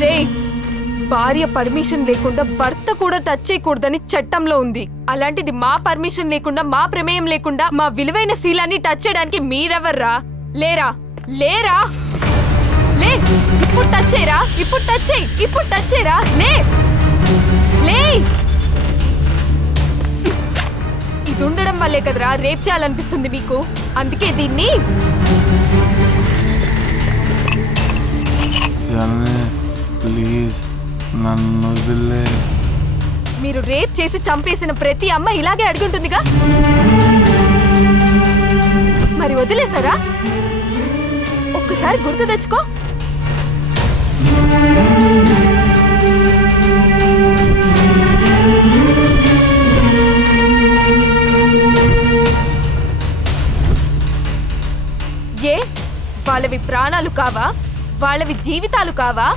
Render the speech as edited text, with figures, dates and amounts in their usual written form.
రే, భార్య పర్మిషన్ లేకుండా భర్త కూడా టచ్ చేయకూడదని చట్టంలో ఉంది. అలాంటిది మా పర్మిషన్ లేకుండా, మా ప్రమేయం లేకుండా మా విలువైన శీలాన్ని టచ్ చేయడానికి మీరెవర్రా? లేరా? లేరా? లే, ఇప్పుడు టచ్ చేయరా? ఇప్పుడు టచ్ చేయి, ఇప్పుడు టచ్ చేయరా? లే లే. ఇది ఉండడం వల్లే కదరా రేప్ చేయాలనిపిస్తుంది మీకు. అందుకే దీన్ని ప్లీజ్ నన్ను వదిలే. మీరు రేప్ చేసి చంపేసిన ప్రతి అమ్మ ఇలాగే అడుగుంటుందిగా. మరి వదిలేసారా? ఒక్కసారి గుర్తు తెచ్చుకో. ఏ వాళ్ళవి ప్రాణాలు కావా? వాళ్ళవి జీవితాలు కావా?